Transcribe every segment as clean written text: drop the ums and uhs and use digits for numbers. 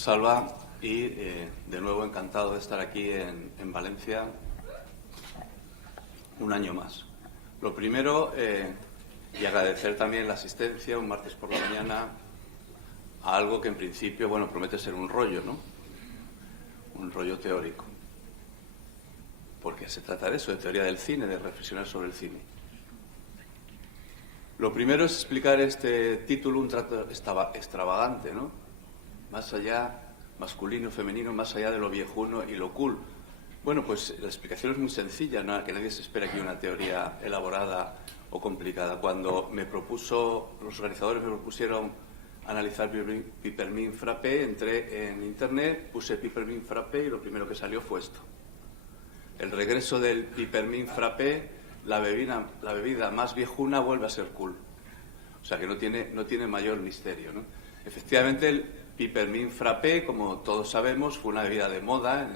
Salva, y de nuevo encantado de estar aquí en Valencia un año más. Lo primero, y agradecer también la asistencia un martes por la mañana a algo que en principio, bueno, promete ser un rollo, ¿no? Un rollo teórico. Porque se trata de eso, de teoría del cine, de reflexionar sobre el cine. Lo primero es explicar este título, un trato extravagante, ¿no? Más allá, masculino, femenino, más allá de lo viejuno y lo cool. Bueno, pues la explicación es muy sencilla, ¿no? Que nadie se espera aquí una teoría elaborada o complicada. Cuando los organizadores me propusieron analizar Peppermint Frappé, entré en internet, puse Peppermint Frappé y lo primero que salió fue esto. El regreso del Peppermint Frappé, la bebida más viejuna vuelve a ser cool. O sea que no tiene mayor misterio, ¿no? Efectivamente, el Peppermint Frappé, como todos sabemos, fue una bebida de moda en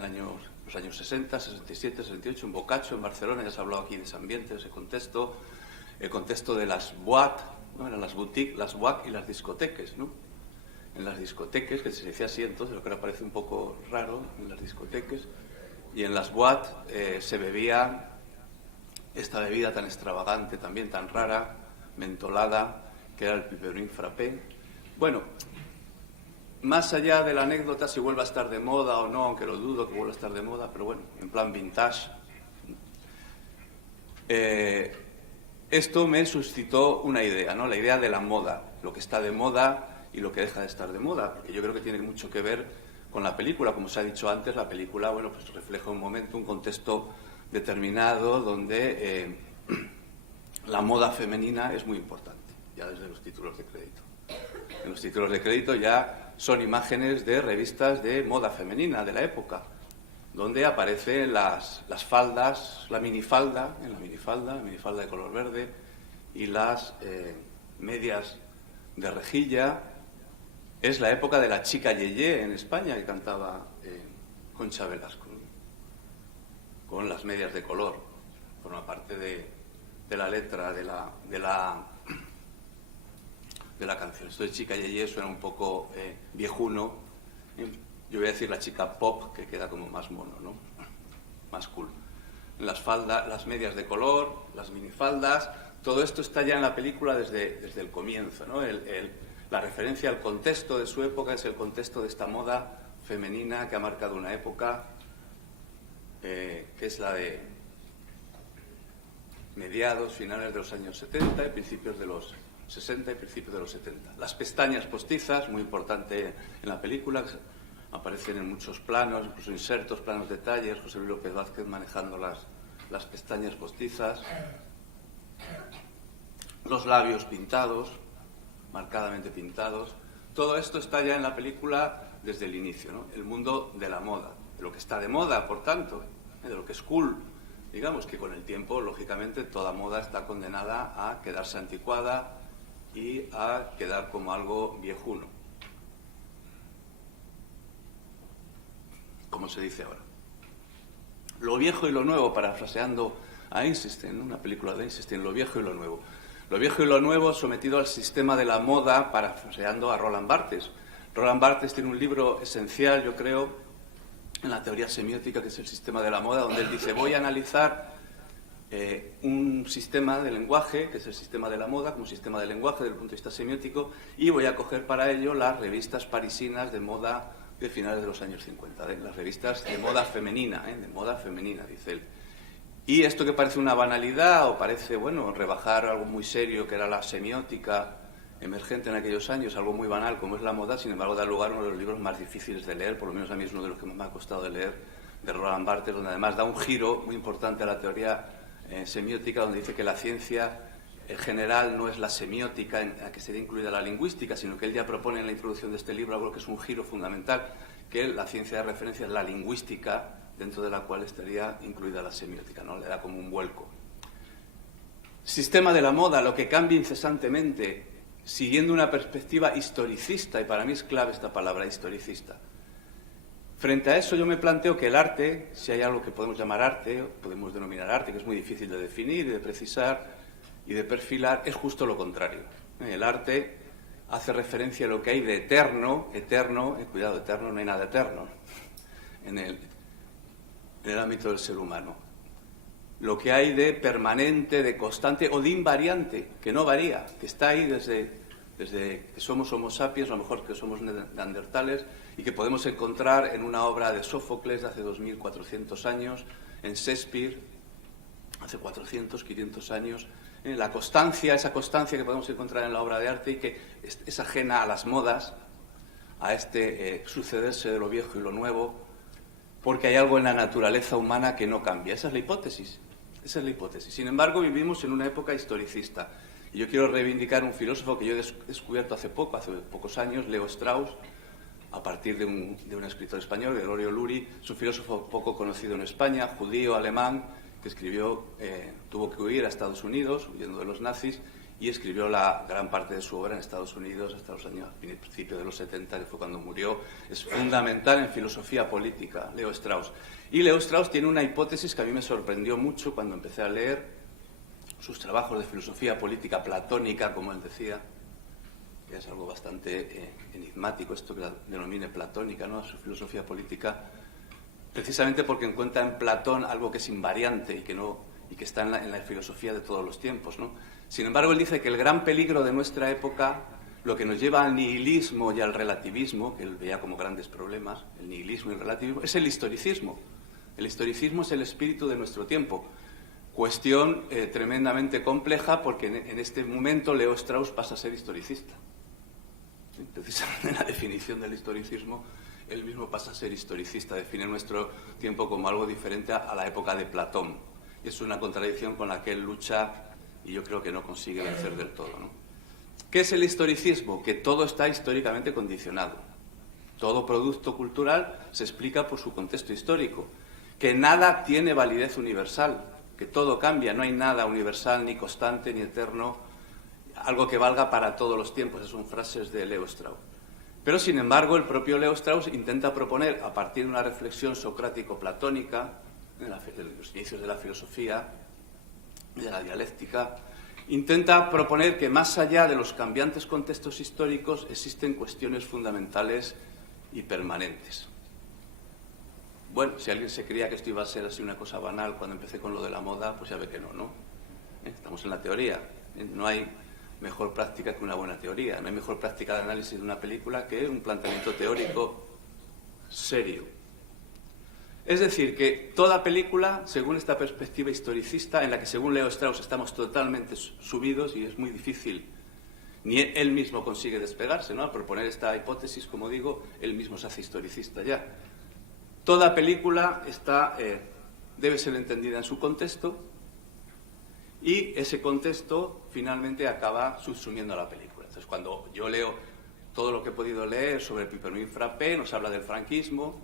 los años 60, 67, 68, en Boccaccio, en Barcelona. Ya se ha hablado aquí de ese ambiente, de ese contexto, el contexto de las boîtes, ¿no? Eran las boutiques, las boîtes y las discotecas, ¿no? En las discotecas, que se decía así entonces, lo que ahora parece un poco raro, en las discotecas, y en las boîtes se bebía esta bebida tan extravagante, también tan rara, mentolada, que era el Peppermint Frappé. Bueno, más allá de la anécdota, si vuelve a estar de moda o no, aunque lo dudo que vuelva a estar de moda, pero bueno, en plan vintage, esto me suscitó una idea, ¿no? La idea de la moda, lo que está de moda y lo que deja de estar de moda, porque yo creo que tiene mucho que ver con la película. Como se ha dicho antes, la película, bueno, pues refleja un momento, un contexto determinado donde la moda femenina es muy importante, ya desde los títulos de crédito. En los títulos de crédito ya son imágenes de revistas de moda femenina de la época, donde aparecen las faldas, la minifalda de color verde, y las medias de rejilla. Es la época de la chica Yeye en España, que cantaba Concha Velasco, ¿no? Con las medias de color, forma parte de la letra de la canción. Esto de chica Yeye suena un poco viejuno. Yo voy a decir la chica pop, que queda como más mono, ¿no? Más cool. Las faldas, las medias de color, las minifaldas, todo esto está ya en la película desde el comienzo, ¿no? La referencia al contexto de su época es el contexto de esta moda femenina que ha marcado una época, que es la de mediados, finales de los años 70 y principios de los 60 y principios de los 70. Las pestañas postizas, muy importante en la película, aparecen en muchos planos, incluso insertos, planos detalles, José Luis López Vázquez manejando las pestañas postizas, los labios pintados, marcadamente pintados. Todo esto está ya en la película desde el inicio, ¿no? El mundo de la moda, de lo que está de moda, por tanto, de lo que es cool. Digamos que con el tiempo, lógicamente, toda moda está condenada a quedarse anticuada y a quedar como algo viejuno, como se dice ahora. Lo viejo y lo nuevo, parafraseando a Einstein, una película de Einstein, lo viejo y lo nuevo. Lo viejo y lo nuevo sometido al sistema de la moda, parafraseando a Roland Barthes. Roland Barthes tiene un libro esencial, yo creo, en la teoría semiótica, que es el sistema de la moda, donde él dice: voy a analizar un sistema de lenguaje, que es el sistema de la moda, como sistema de lenguaje desde el punto de vista semiótico, y voy a coger para ello las revistas parisinas de moda de finales de los años 50, las revistas de moda femenina, dice él. Y esto que parece una banalidad o parece, bueno, rebajar algo muy serio que era la semiótica emergente en aquellos años, algo muy banal como es la moda, sin embargo da lugar a uno de los libros más difíciles de leer, por lo menos a mí es uno de los que más me ha costado de leer, de Roland Barthes, donde además da un giro muy importante a la teoría semiótica, donde dice que la ciencia en general no es la semiótica en la que sería incluida la lingüística, sino que él ya propone en la introducción de este libro algo que es un giro fundamental, que la ciencia de referencia es la lingüística, dentro de la cual estaría incluida la semiótica, ¿no? Le da como un vuelco. Sistema de la moda, lo que cambia incesantemente, siguiendo una perspectiva historicista, y para mí es clave esta palabra, historicista. Frente a eso yo me planteo que el arte, si hay algo que podemos llamar arte, o podemos denominar arte, que es muy difícil de definir y de precisar y de perfilar, es justo lo contrario. El arte hace referencia a lo que hay de eterno, cuidado, eterno, no hay nada eterno en el ámbito del ser humano. Lo que hay de permanente, de constante o de invariante, que no varía, que está ahí desde que somos Homo sapiens, a lo mejor que somos neandertales, y que podemos encontrar en una obra de Sófocles de hace 2400 años, en Shakespeare, hace 400, 500 años, la constancia, esa constancia que podemos encontrar en la obra de arte y que es ajena a las modas, a este sucederse de lo viejo y lo nuevo, porque hay algo en la naturaleza humana que no cambia. Esa es la hipótesis. Esa es la hipótesis. Sin embargo, vivimos en una época historicista. Y yo quiero reivindicar un filósofo que yo he descubierto hace pocos años, Leo Strauss, a partir de un escritor español, Gregorio Luri. Es un filósofo poco conocido en España, judío, alemán, que escribió, tuvo que huir a Estados Unidos, huyendo de los nazis, y escribió la gran parte de su obra en Estados Unidos hasta los años, a principios de los 70, que fue cuando murió. Es fundamental en filosofía política, Leo Strauss. Y Leo Strauss tiene una hipótesis que a mí me sorprendió mucho cuando empecé a leer sus trabajos de filosofía política platónica, como él decía, que es algo bastante enigmático esto que la denomine platónica, ¿no? Su filosofía política, precisamente porque encuentra en Platón algo que es invariante y que está en la filosofía de todos los tiempos, ¿no? Sin embargo, él dice que el gran peligro de nuestra época, lo que nos lleva al nihilismo y al relativismo, que él veía como grandes problemas, el nihilismo y el relativismo, es el historicismo. El historicismo es el espíritu de nuestro tiempo. Cuestión tremendamente compleja, porque en este momento Leo Strauss pasa a ser historicista. Precisamente en la definición del historicismo, él mismo pasa a ser historicista, define nuestro tiempo como algo diferente a la época de Platón. Y es una contradicción con la que él lucha y yo creo que no consigue vencer del todo, ¿no? ¿Qué es el historicismo? Que todo está históricamente condicionado. Todo producto cultural se explica por su contexto histórico. Que nada tiene validez universal, que todo cambia, no hay nada universal, ni constante, ni eterno, algo que valga para todos los tiempos. Esas son frases de Leo Strauss. Pero, sin embargo, el propio Leo Strauss intenta proponer, a partir de una reflexión socrático-platónica, en los inicios de la filosofía, de la dialéctica, intenta proponer que más allá de los cambiantes contextos históricos existen cuestiones fundamentales y permanentes. Bueno, si alguien se creía que esto iba a ser así una cosa banal cuando empecé con lo de la moda, pues ya ve que no, ¿no? Estamos en la teoría. No hay mejor práctica que una buena teoría. No hay mejor práctica de análisis de una película que un planteamiento teórico serio. Es decir, que toda película, según esta perspectiva historicista, en la que según Leo Strauss estamos totalmente subidos y es muy difícil, ni él mismo consigue despegarse, ¿no? Al proponer esta hipótesis, como digo, él mismo se hace historicista ya. Toda película debe ser entendida en su contexto y ese contexto finalmente acaba subsumiendo a la película. Entonces, cuando yo leo todo lo que he podido leer sobre Pipermin Frappé, nos habla del franquismo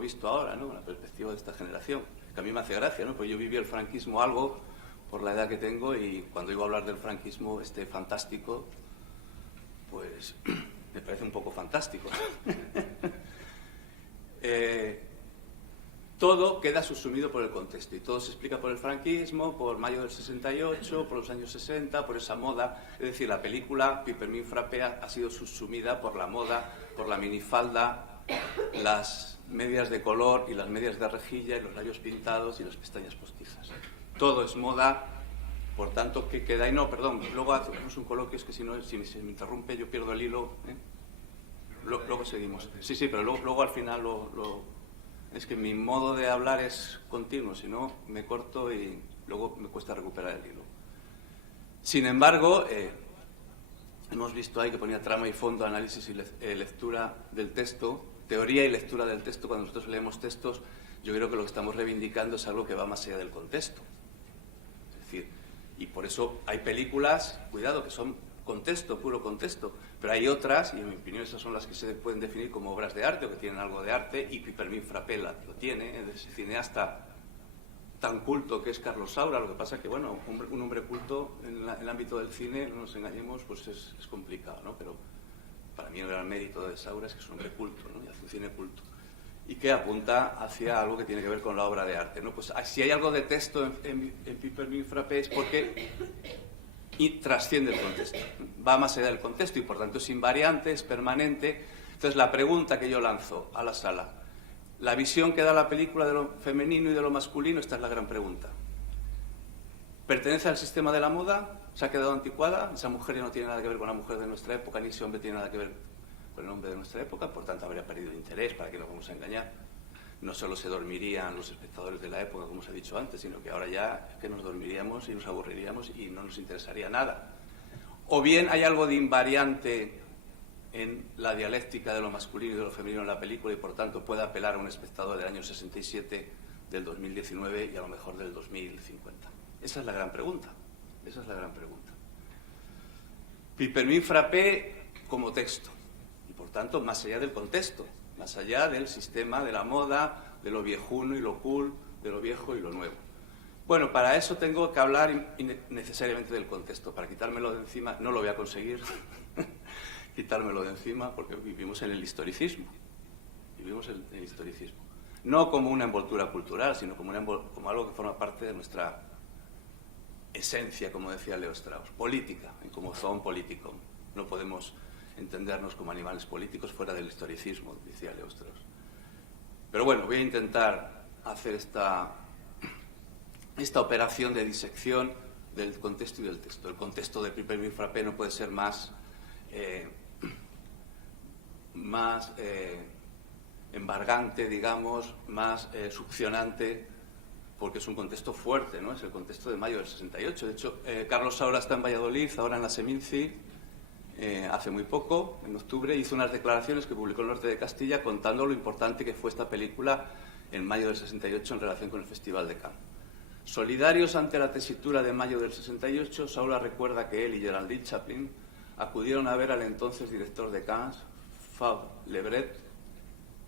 visto ahora, ¿no? La perspectiva de esta generación, que a mí me hace gracia, ¿no? Pues yo viví el franquismo algo por la edad que tengo y cuando oigo hablar del franquismo fantástico, pues me parece un poco fantástico. Todo queda subsumido por el contexto y todo se explica por el franquismo, por mayo del 68, por los años 60, por esa moda. Es decir, la película Pipermin Frappé ha sido subsumida por la moda, por la minifalda, las medias de color y las medias de rejilla y los labios pintados y las pestañas postizas. Todo es moda, por tanto, ¿qué queda? Y no, perdón, luego hacemos un coloquio, es que si se me interrumpe yo pierdo el hilo. Luego seguimos. Sí, pero luego al final es que mi modo de hablar es continuo, si no me corto y luego me cuesta recuperar el hilo. Sin embargo, hemos visto ahí que ponía trama y fondo, análisis y lectura del texto, teoría y lectura del texto. Cuando nosotros leemos textos, yo creo que lo que estamos reivindicando es algo que va más allá del contexto. Es decir, y por eso hay películas, cuidado, que son contexto, puro contexto, pero hay otras, y en mi opinión esas son las que se pueden definir como obras de arte o que tienen algo de arte, y Pipermin Frappé lo tiene, es ese cineasta tan culto que es Carlos Saura. Lo que pasa es que, bueno, un hombre culto en el ámbito del cine, no nos engañemos, pues es complicado, ¿no? Pero para mí el gran mérito de Saura es que es un hombre culto, ¿no? Y hace un cine culto. Y que apunta hacia algo que tiene que ver con la obra de arte, ¿no? Pues si hay algo de texto en Pipermin Frappé es porque y trasciende el contexto, va más allá del contexto y por tanto es invariante, es permanente. Entonces la pregunta que yo lanzo a la sala, la visión que da la película de lo femenino y de lo masculino, esta es la gran pregunta. ¿Pertenece al sistema de la moda? ¿Se ha quedado anticuada? Esa mujer ya no tiene nada que ver con la mujer de nuestra época, ni ese hombre tiene nada que ver con el hombre de nuestra época, por tanto habría perdido interés, ¿para qué nos vamos a engañar? No solo se dormirían los espectadores de la época, como os he dicho antes, sino que ahora ya es que nos dormiríamos y nos aburriríamos y no nos interesaría nada. O bien hay algo de invariante en la dialéctica de lo masculino y de lo femenino en la película y por tanto puede apelar a un espectador del año 67, del 2019 y a lo mejor del 2050. Esa es la gran pregunta. Esa es la gran pregunta. Pipermin Frappé como texto y por tanto más allá del contexto, más allá del sistema de la moda, de lo viejuno y lo cool, de lo viejo y lo nuevo. Bueno, para eso tengo que hablar necesariamente del contexto. Para quitármelo de encima, no lo voy a conseguir, quitármelo de encima, porque vivimos en el historicismo. Vivimos en el historicismo. No como una envoltura cultural, sino como algo que forma parte de nuestra esencia, como decía Leo Strauss, política, como zoon politicum. No podemos entendernos como animales políticos fuera del historicismo, decía Leo Strauss. Pero bueno, voy a intentar hacer esta operación de disección del contexto y del texto. El contexto de Pipermin Frappé no puede ser más embargante, digamos, más succionante, porque es un contexto fuerte, ¿no? Es el contexto de mayo del 68. De hecho, Carlos Saura está en Valladolid, ahora en la Seminci, hace muy poco, en octubre, hizo unas declaraciones que publicó en el Norte de Castilla contando lo importante que fue esta película en mayo del 68 en relación con el Festival de Cannes. Solidarios ante la tesitura de mayo del 68, Saura recuerda que él y Geraldine Chaplin acudieron a ver al entonces director de Cannes, Fab Lebret,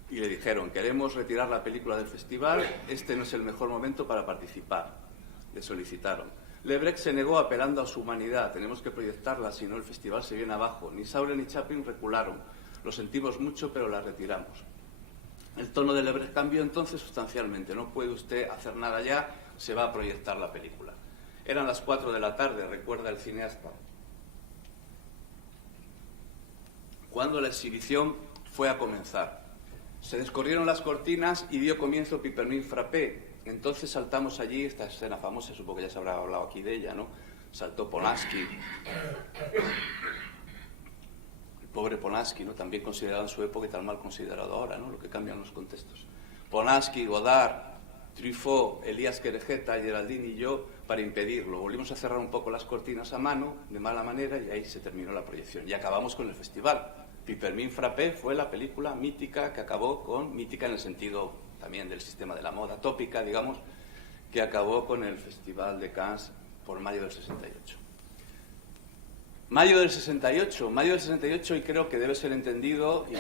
y le dijeron: queremos retirar la película del festival, este no es el mejor momento para participar. Le solicitaron. Lebret se negó apelando a su humanidad: tenemos que proyectarla, si no el festival se viene abajo. Ni Saura ni Chaplin recularon. Lo sentimos mucho, pero la retiramos. El tono de Lebret cambió entonces sustancialmente. No puede usted hacer nada ya, se va a proyectar la película. Eran las 4 de la tarde, recuerda el cineasta, cuando la exhibición fue a comenzar. Se descorrieron las cortinas y dio comienzo Pipermin Frappé. Entonces saltamos allí, esta escena famosa, supongo que ya se habrá hablado aquí de ella, ¿no? Saltó Polanski, el pobre Polanski, ¿no? También considerado en su época y tan mal considerado ahora, ¿no? Lo que cambian los contextos. Polanski, Godard, Truffaut, Elías Querejeta, Geraldine y yo, para impedirlo. Volvimos a cerrar un poco las cortinas a mano, de mala manera, y ahí se terminó la proyección. Y acabamos con el festival. Pipermin Frappé fue la película mítica que acabó con, mítica en el sentido también del sistema de la moda, tópica, digamos, que acabó con el Festival de Cannes por mayo del 68. Mayo del 68, y creo que debe ser entendido, y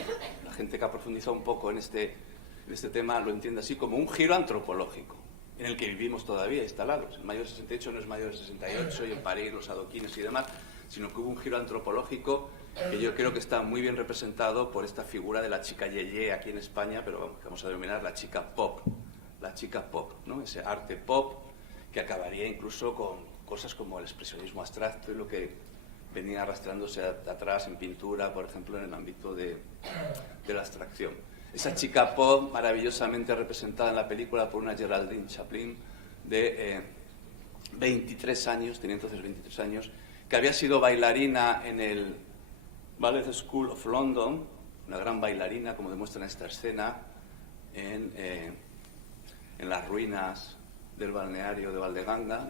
la gente que ha profundizado un poco en este tema lo entiende así, como un giro antropológico, en el que vivimos todavía instalados. El mayo del 68 no es mayo del 68, y en París los adoquines y demás, sino que hubo un giro antropológico que yo creo que está muy bien representado por esta figura de la chica yeye aquí en España, pero vamos a denominar la chica pop, ¿no? Ese arte pop que acabaría incluso con cosas como el expresionismo abstracto y lo que venía arrastrándose atrás en pintura, por ejemplo, en el ámbito de la abstracción. Esa chica pop maravillosamente representada en la película por una Geraldine Chaplin de 23 años, tenía entonces 23 años, que había sido bailarina en el Ballet School of London, una gran bailarina, como demuestra en esta escena, en las ruinas del balneario de Valdeganga,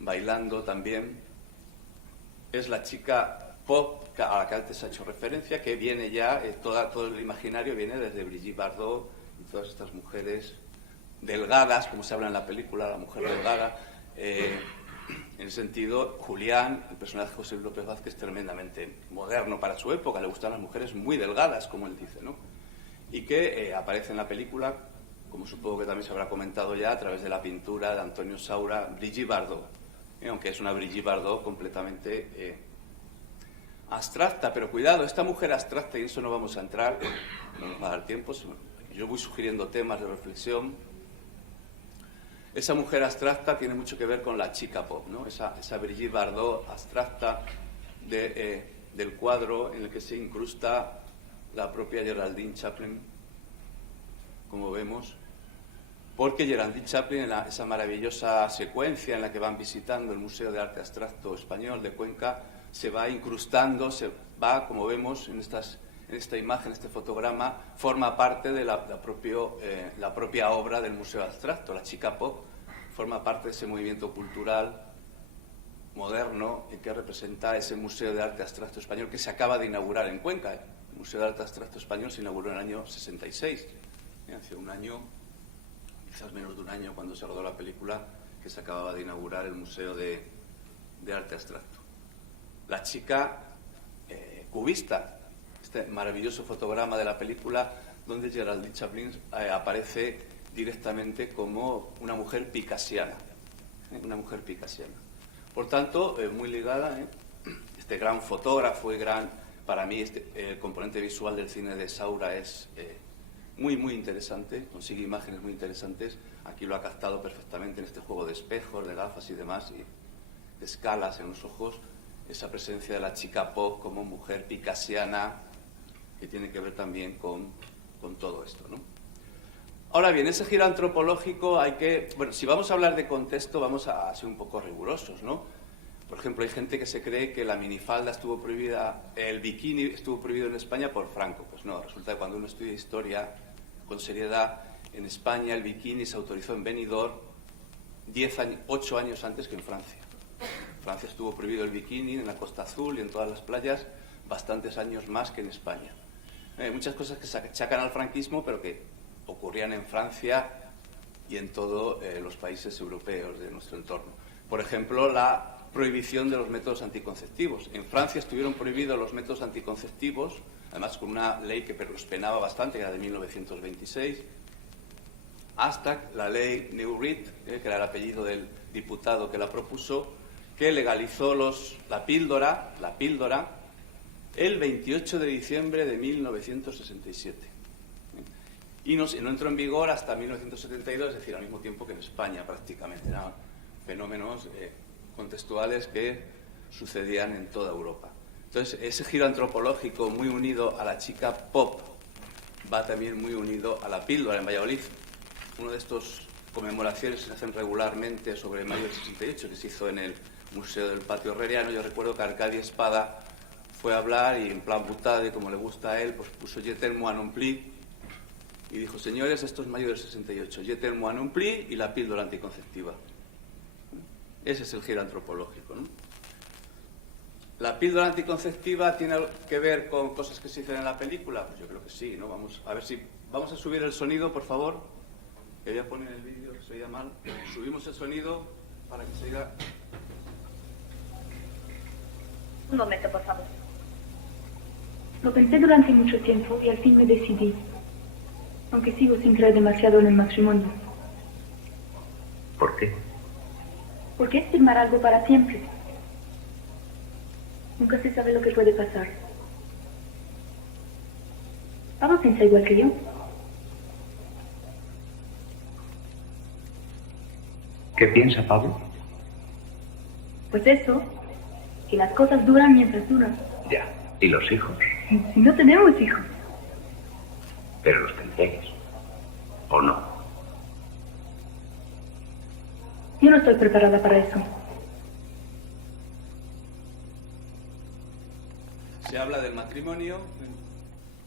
bailando también. Es la chica pop a la que antes ha hecho referencia, que viene ya, todo el imaginario viene desde Brigitte Bardot y todas estas mujeres delgadas, como se habla en la película, la mujer delgada. En el sentido, Julián, el personaje de José Luis López Vázquez, es tremendamente moderno para su época, le gustan las mujeres muy delgadas, como él dice, ¿no? Y que aparece en la película, como supongo que también se habrá comentado ya, a través de la pintura de Antonio Saura, Brigitte Bardot, aunque es una Brigitte Bardot completamente abstracta, pero cuidado, esta mujer abstracta, y en eso no vamos a entrar, no nos va a dar tiempo, yo voy sugiriendo temas de reflexión. Esa mujer abstracta tiene mucho que ver con la chica pop, ¿no? Esa Brigitte Bardot abstracta del cuadro en el que se incrusta la propia Geraldine Chaplin, como vemos, porque Geraldine Chaplin, en esa maravillosa secuencia en la que van visitando el Museo de Arte Abstracto Español de Cuenca, se va incrustando, se va, como vemos en esta imagen, este fotograma, forma parte de la propia obra del Museo Abstracto. La chica pop forma parte de ese movimiento cultural moderno que representa ese Museo de Arte Abstracto Español que se acaba de inaugurar en Cuenca. El Museo de Arte Abstracto Español se inauguró en el año 66, hace un año, quizás menos de un año, cuando se rodó la película, que se acababa de inaugurar el Museo de Arte Abstracto. La chica cubista, este maravilloso fotograma de la película donde Geraldine Chaplin aparece directamente como una mujer picasiana, una mujer picasiana. Por tanto, muy ligada, este gran fotógrafo y para mí el componente visual del cine de Saura es muy interesante, consigue imágenes muy interesantes. Aquí lo ha captado perfectamente en este juego de espejos, de gafas y demás, y de escalas en los ojos, esa presencia de la chica pop como mujer picasiana, que tiene que ver también con todo esto, ¿no? Ahora bien, ese giro antropológico si vamos a hablar de contexto, vamos a ser un poco rigurosos, ¿no? Por ejemplo, hay gente que se cree que la minifalda estuvo prohibida, el bikini estuvo prohibido en España por Franco. Pues no, resulta que cuando uno estudia historia con seriedad, en España el bikini se autorizó en Benidorm 8 años antes que en Francia. En Francia estuvo prohibido el bikini en la Costa Azul y en todas las playas bastantes años más que en España. Hay muchas cosas que se achacan al franquismo, pero que ocurrían en Francia y en todos los países europeos de nuestro entorno. Por ejemplo, la prohibición de los métodos anticonceptivos. En Francia estuvieron prohibidos los métodos anticonceptivos, además con una ley que los penaba bastante, que era de 1926, hasta la ley Neuwirth, que era el apellido del diputado que la propuso, que legalizó la píldora el 28 de diciembre de 1967. Y no entró en vigor hasta 1972, es decir, al mismo tiempo que en España prácticamente. Eran fenómenos contextuales que sucedían en toda Europa. Entonces, ese giro antropológico muy unido a la chica pop va también muy unido a la píldora en Valladolid. Uno de estos conmemoraciones que se hacen regularmente sobre mayo del 68, que se hizo en el Museo del Patio Herreriano. Yo recuerdo que Arcadi Espada fue a hablar y en plan butade, como le gusta a él, pues puso «Je t'aime non plus» y dijo: señores, esto es mayo del 68, «Je t'aime non plus» y la píldora anticonceptiva. Ese es el giro antropológico, ¿no? ¿La píldora anticonceptiva tiene que ver con cosas que se dicen en la película? Pues yo creo que sí, ¿no? Vamos a subir el sonido, por favor. Que voy a poner el vídeo, se oía mal. Subimos el sonido para que se oiga. Un momento, por favor. Lo pensé durante mucho tiempo y al fin me decidí, aunque sigo sin creer demasiado en el matrimonio. ¿Por qué? Porque es firmar algo para siempre. Nunca se sabe lo que puede pasar. Pablo piensa igual que yo. ¿Qué piensa Pablo? Pues eso, que las cosas duran mientras duran. Ya. ¿Y los hijos? Si no tenemos hijos. Pero los tendréis. ¿O no? Yo no estoy preparada para eso. Se habla del matrimonio,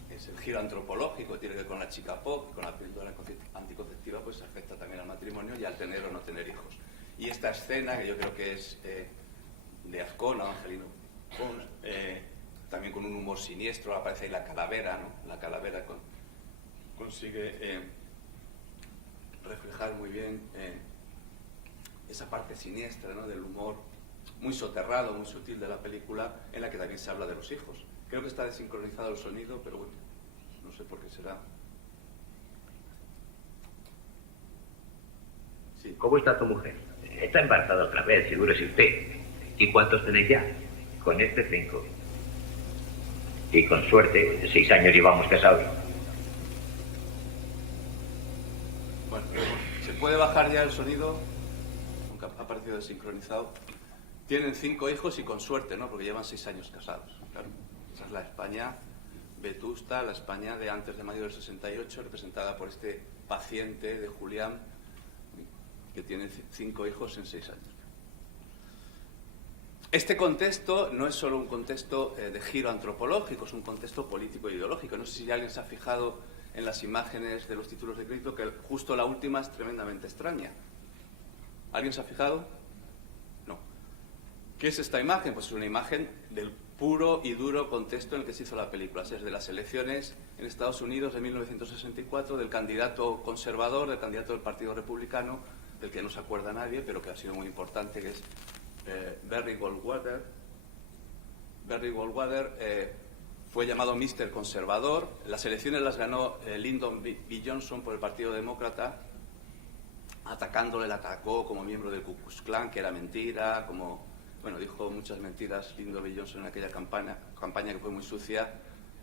es el giro antropológico, tiene que ver con la chica pop, con la píldora anticonceptiva, pues afecta también al matrimonio y al tener o no tener hijos. Y esta escena, que yo creo que es de Azcona, Angelino Pons, también con un humor siniestro, aparece ahí la calavera, ¿no? La calavera consigue reflejar muy bien esa parte siniestra, ¿no? Del humor muy soterrado, muy sutil de la película, en la que también se habla de los hijos. Creo que está desincronizado el sonido, pero bueno, no sé por qué será. Sí. ¿Cómo está tu mujer? Está embarazada otra vez, figúrese usted. ¿Y cuántos tenéis ya? Con 5. Y con suerte, 6 años llevamos casados. Bueno, se puede bajar ya el sonido, aunque ha parecido desincronizado. Tienen 5 hijos y con suerte, ¿no? Porque llevan 6 años casados. Claro, esa es la España vetusta, la España de antes de mayo del 68, representada por este paciente de Julián, que tiene 5 hijos en 6 años. Este contexto no es solo un contexto de giro antropológico, es un contexto político e ideológico. No sé si alguien se ha fijado en las imágenes de los títulos de crédito, que justo la última es tremendamente extraña. ¿Alguien se ha fijado? No. ¿Qué es esta imagen? Pues es una imagen del puro y duro contexto en el que se hizo la película. Es de las elecciones en Estados Unidos de 1964, del candidato conservador, del candidato del Partido Republicano, del que no se acuerda nadie, pero que ha sido muy importante, que es Barry Goldwater. Barry Goldwater fue llamado Mr. Conservador. Las elecciones las ganó Lyndon B. Johnson por el Partido Demócrata. Atacándole, le atacó como miembro del Ku Klux Klan, que era mentira, dijo muchas mentiras Lyndon B. Johnson en aquella campaña que fue muy sucia,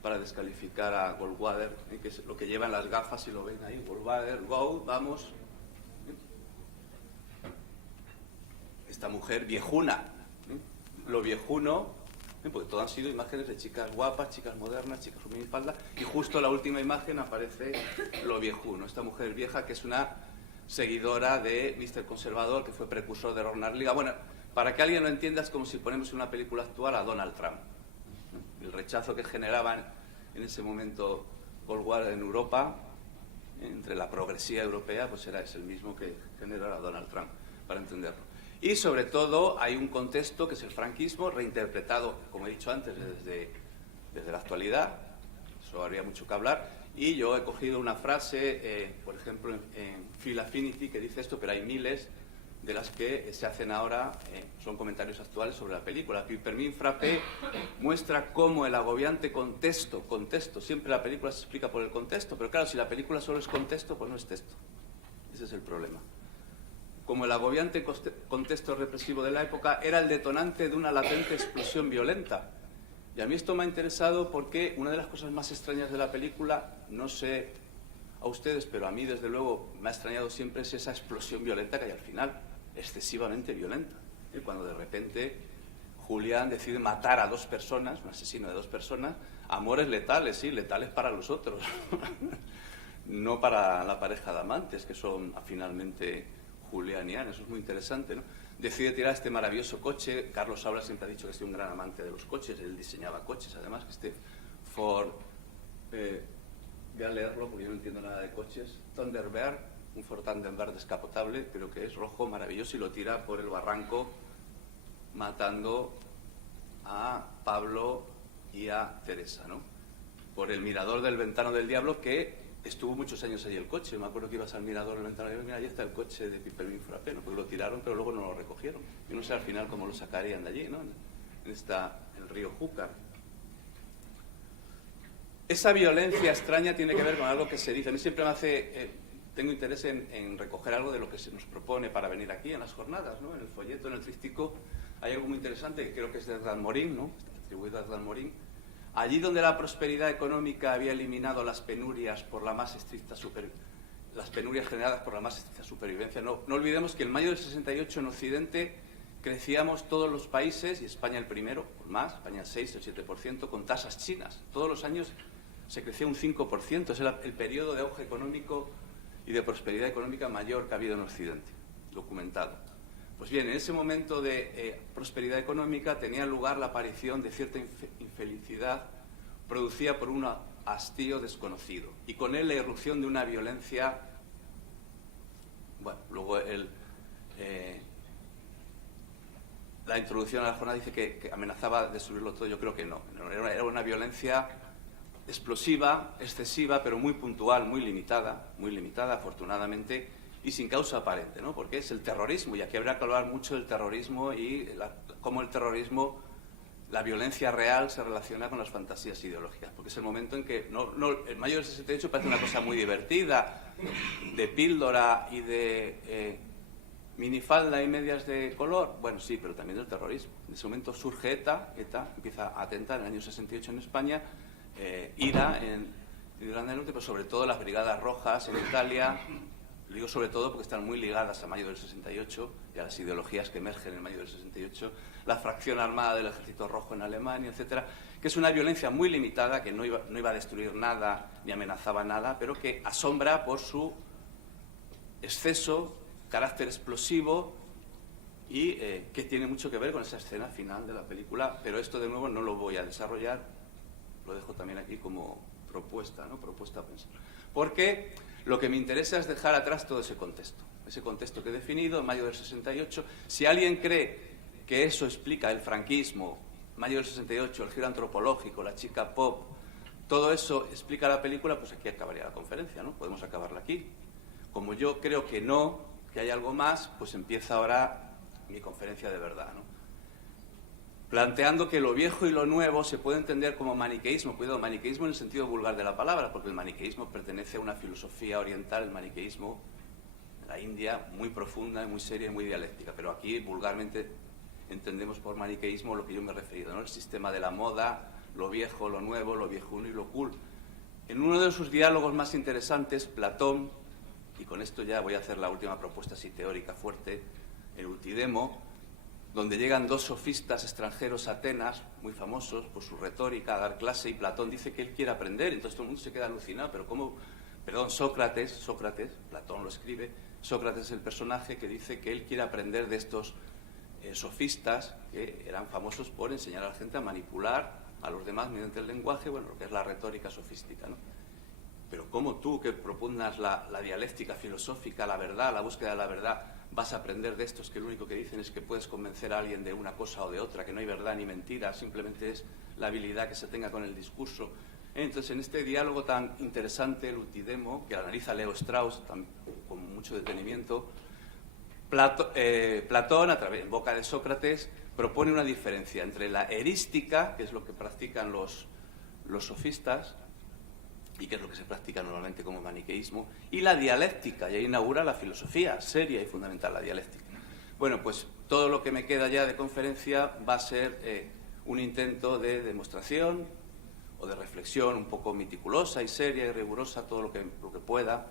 para descalificar a Goldwater, que es lo que llevan las gafas, si lo ven ahí, Goldwater, go, vamos. Esta mujer viejuna, lo viejuno, porque todas han sido imágenes de chicas guapas, chicas modernas, chicas con minifalda, y justo la última imagen aparece lo viejuno, esta mujer vieja que es una seguidora de Mr. Conservador, que fue precursor de Ronald Reagan. Bueno, para que alguien lo entienda, es como si ponemos en una película actual a Donald Trump. El rechazo que generaban en ese momento Goldwater en Europa, entre la progresía europea, pues es el mismo que genera a Donald Trump, para entenderlo. Y sobre todo hay un contexto que es el franquismo, reinterpretado, como he dicho antes, desde la actualidad. Eso habría mucho que hablar. Y yo he cogido una frase, por ejemplo, en Phil Affinity, que dice esto, pero hay miles de las que se hacen ahora, son comentarios actuales sobre la película. Pipermin Frappé muestra cómo el agobiante contexto, siempre la película se explica por el contexto, pero claro, si la película solo es contexto, pues no es texto. Ese es el problema. Como el agobiante contexto represivo de la época era el detonante de una latente explosión violenta. Y a mí esto me ha interesado porque una de las cosas más extrañas de la película, no sé a ustedes, pero a mí desde luego me ha extrañado siempre, es esa explosión violenta que hay al final, excesivamente violenta. Y cuando de repente Julián decide matar a 2 personas, un asesino de 2 personas, amores letales, sí, letales para los otros, no para la pareja de amantes, que son finalmente julianianos. Eso es muy interesante, ¿no? Decide tirar este maravilloso coche. Carlos Saura siempre ha dicho que es un gran amante de los coches, él diseñaba coches, además, que este Ford, voy a leerlo porque yo no entiendo nada de coches, Thunderbird, un Ford Thunderbird descapotable, creo que es rojo, maravilloso, y lo tira por el barranco, matando a Pablo y a Teresa, ¿no? Por el mirador del Ventano del Diablo, que estuvo muchos años allí el coche. Me acuerdo que ibas al mirador del Ventano del Diablo, mira, ahí está el coche de Pipermin Frappé, ¿no? Porque lo tiraron, pero luego no lo recogieron. Yo no sé al final cómo lo sacarían de allí, ¿no? En el río Júcar. Esa violencia extraña tiene que ver con algo que se dice. A mí siempre me hace... tengo interés en recoger algo de lo que se nos propone para venir aquí en las jornadas, ¿no? En el folleto, en el tríptico, hay algo muy interesante que creo que es de Hernán Morín, ¿no? Está atribuido a Hernán Morín. Allí donde la prosperidad económica había eliminado las penurias por la más estricta las penurias generadas por la más estricta supervivencia. No olvidemos que en mayo del 68 en Occidente crecíamos todos los países, y España el primero, por más, España el 6, el 7%, con tasas chinas. Todos los años se crecía un 5%. Es el periodo de auge económico y de prosperidad económica mayor que ha habido en Occidente, documentado. Pues bien, en ese momento de prosperidad económica tenía lugar la aparición de cierta infelicidad producida por un hastío desconocido, y con él la irrupción de una violencia. Bueno, luego la introducción a la jornada dice que amenazaba de subirlo todo. Yo creo que no. Era una violencia explosiva, excesiva, pero muy puntual, muy limitada, afortunadamente, y sin causa aparente, ¿no? Porque es el terrorismo, y aquí habrá que hablar mucho del terrorismo y cómo el terrorismo, la violencia real, se relaciona con las fantasías ideológicas, porque es el momento en que, en mayo del 68 parece una cosa muy divertida, de píldora y de minifalda y medias de color. Bueno, sí, pero también del terrorismo. En ese momento surge ETA empieza a atentar en el año 68 en España, IRA en Irlanda del Norte, pero sobre todo las Brigadas Rojas en Italia, Lo digo sobre todo porque están muy ligadas a mayo del 68 y a las ideologías que emergen en mayo del 68, la fracción armada del Ejército Rojo en Alemania, etcétera, que es una violencia muy limitada, que no iba a destruir nada ni amenazaba nada, pero que asombra por su exceso, carácter explosivo y que tiene mucho que ver con esa escena final de la película, pero esto de nuevo no lo voy a desarrollar, lo dejo también aquí como propuesta, ¿no? Propuesta a pensar. Porque lo que me interesa es dejar atrás todo ese contexto que he definido en mayo del 68. Si alguien cree que eso explica el franquismo, mayo del 68, el giro antropológico, la chica pop, todo eso explica la película, pues aquí acabaría la conferencia, ¿no? Podemos acabarla aquí. Como yo creo que no, que hay algo más, pues empieza ahora mi conferencia de verdad, ¿no? Planteando que lo viejo y lo nuevo se puede entender como maniqueísmo, cuidado, maniqueísmo en el sentido vulgar de la palabra, porque el maniqueísmo pertenece a una filosofía oriental, el maniqueísmo de la India, muy profunda, muy seria y muy dialéctica, pero aquí vulgarmente entendemos por maniqueísmo lo que yo me he referido, ¿no? El sistema de la moda, lo viejo, lo nuevo, lo viejuno y lo cool. En uno de sus diálogos más interesantes, Platón, y con esto ya voy a hacer la última propuesta así teórica fuerte, el Eutidemo, donde llegan dos sofistas extranjeros a Atenas, muy famosos por su retórica, a dar clase, y Platón dice que él quiere aprender, entonces todo el mundo se queda alucinado, pero ¿cómo? Perdón, Sócrates, Platón lo escribe, Sócrates es el personaje que dice que él quiere aprender de estos sofistas que eran famosos por enseñar a la gente a manipular a los demás mediante el lenguaje, bueno, lo que es la retórica sofística, ¿no? Pero ¿cómo tú, que propugnas la dialéctica filosófica, la verdad, la búsqueda de la verdad, vas a aprender de estos que lo único que dicen es que puedes convencer a alguien de una cosa o de otra, que no hay verdad ni mentira, simplemente es la habilidad que se tenga con el discurso? Entonces, en este diálogo tan interesante, el Eutidemo, que analiza Leo Strauss con mucho detenimiento, Platón, en boca de Sócrates, propone una diferencia entre la erística, que es lo que practican los sofistas, y que es lo que se practica normalmente como maniqueísmo, y la dialéctica, y ahí inaugura la filosofía seria y fundamental, la dialéctica. Bueno, pues todo lo que me queda ya de conferencia va a ser un intento de demostración o de reflexión un poco meticulosa y seria y rigurosa, todo lo que pueda,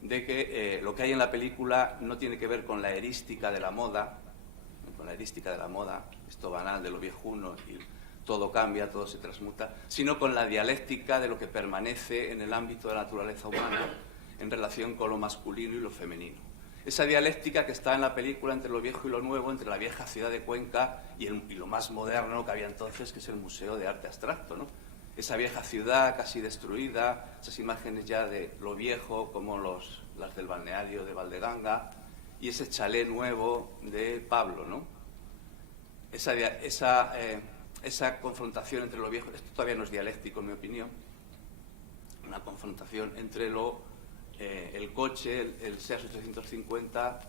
de que lo que hay en la película no tiene que ver con la erística de la moda, esto banal de lo viejuno y todo cambia, todo se transmuta, sino con la dialéctica de lo que permanece en el ámbito de la naturaleza humana en relación con lo masculino y lo femenino. Esa dialéctica que está en la película entre lo viejo y lo nuevo, entre la vieja ciudad de Cuenca y lo más moderno que había entonces, que es el Museo de Arte Abstracto, ¿no? Esa vieja ciudad casi destruida, esas imágenes ya de lo viejo como las del balneario de Valdeganga y ese chalet nuevo de Pablo, ¿no? Esa confrontación entre lo viejo, esto todavía no es dialéctico en mi opinión, una confrontación entre el coche, el Seat 850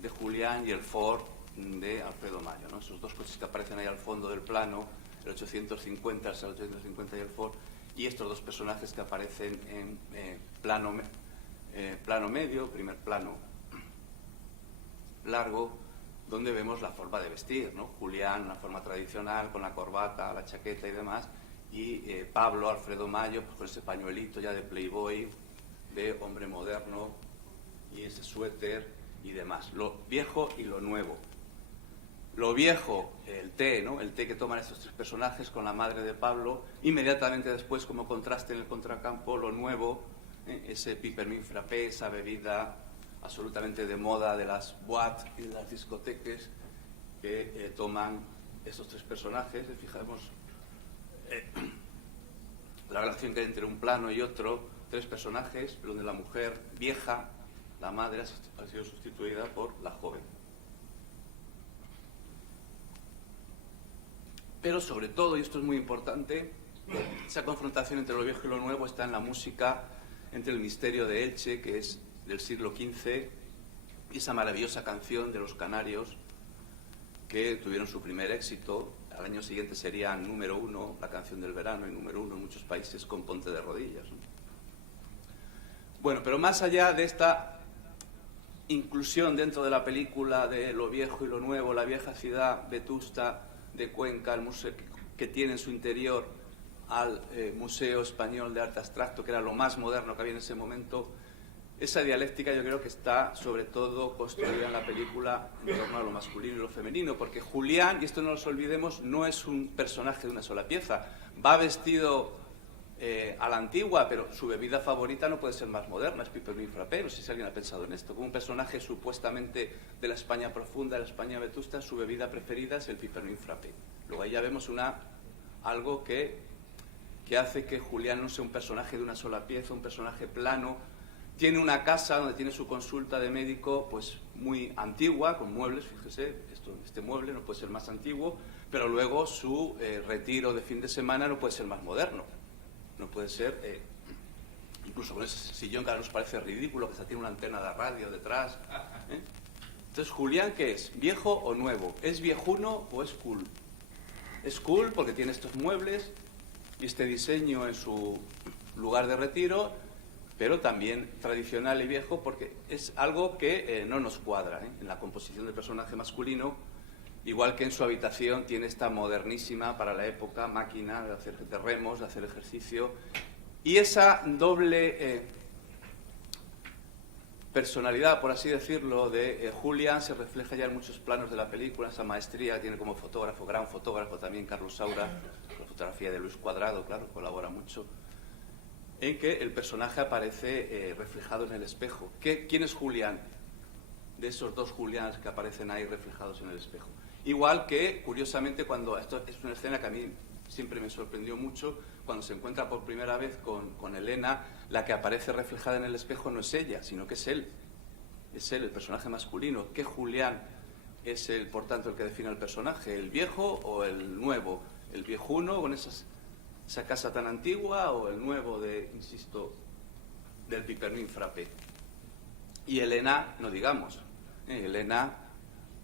de Julián y el Ford de Alfredo Mayo, ¿no? Esos dos coches que aparecen ahí al fondo del plano, el 850, el Seat 850 y el Ford, y estos dos personajes que aparecen en plano medio, primer plano largo, donde vemos la forma de vestir, ¿no? Julián, una forma tradicional, con la corbata, la chaqueta y demás, y Pablo, Alfredo Mayo, pues con ese pañuelito ya de playboy, de hombre moderno, y ese suéter y demás. Lo viejo y lo nuevo. Lo viejo, el té, ¿no? El té que toman estos tres personajes con la madre de Pablo, inmediatamente después, como contraste en el contracampo, lo nuevo, ese peppermint frappé, esa bebida absolutamente de moda de las boîtes y de las discotecas que toman estos tres personajes. Fijamos la relación que hay entre un plano y otro, tres personajes, pero donde la mujer vieja, la madre, ha sido sustituida por la joven. Pero sobre todo, y esto es muy importante, esa confrontación entre lo viejo y lo nuevo está en la música, entre el misterio de Elche, que es del siglo XV, y esa maravillosa canción de los canarios que tuvieron su primer éxito. Al año siguiente sería número uno, la canción del verano, y número uno en muchos países con Ponte de rodillas, ¿no? Bueno, pero más allá de esta inclusión dentro de la película de lo viejo y lo nuevo, la vieja ciudad vetusta de Cuenca, el museo que tiene en su interior al Museo Español de Arte Abstracto, que era lo más moderno que había en ese momento, esa dialéctica yo creo que está sobre todo construida en la película en torno a lo masculino y lo femenino, porque Julián, y esto no nos olvidemos, no es un personaje de una sola pieza. Va vestido a la antigua, pero su bebida favorita no puede ser más moderna, es Pipermint Frappé. No sé si alguien ha pensado en esto. Como un personaje supuestamente de la España profunda, de la España vetusta, su bebida preferida es el Pipermint Frappé. Luego ahí ya vemos algo que hace que Julián no sea un personaje de una sola pieza, un personaje plano. Tiene una casa donde tiene su consulta de médico pues muy antigua, con muebles, fíjese, este mueble no puede ser más antiguo, pero luego su retiro de fin de semana no puede ser más moderno. No puede ser, incluso con ese sillón que ahora nos parece ridículo, que hasta tiene una antena de radio detrás. Entonces, Julián, ¿qué es? ¿Viejo o nuevo? ¿Es viejuno o es cool? Es cool porque tiene estos muebles y este diseño en su lugar de retiro, pero también tradicional y viejo porque es algo que no nos cuadra en la composición del personaje masculino, igual que en su habitación tiene esta modernísima para la época máquina de hacer de remos, de hacer ejercicio, y esa doble personalidad, por así decirlo, de Julián se refleja ya en muchos planos de la película. Esa maestría que tiene como fotógrafo, gran fotógrafo también Carlos Saura, la fotografía de Luis Cuadrado, claro, colabora mucho, en que el personaje aparece reflejado en el espejo. ¿Quién es Julián? De esos dos Juliáns que aparecen ahí reflejados en el espejo. Igual que, curiosamente, cuando esto es una escena que a mí siempre me sorprendió mucho, cuando se encuentra por primera vez con Elena, la que aparece reflejada en el espejo no es ella, sino que es él. Es él, el personaje masculino. ¿Qué Julián es él, por tanto, el que define al personaje? ¿El viejo o el nuevo? ¿El viejuno con esa casa tan antigua o el nuevo insisto, del Pipermint Frappé? Y Elena, no digamos. Elena,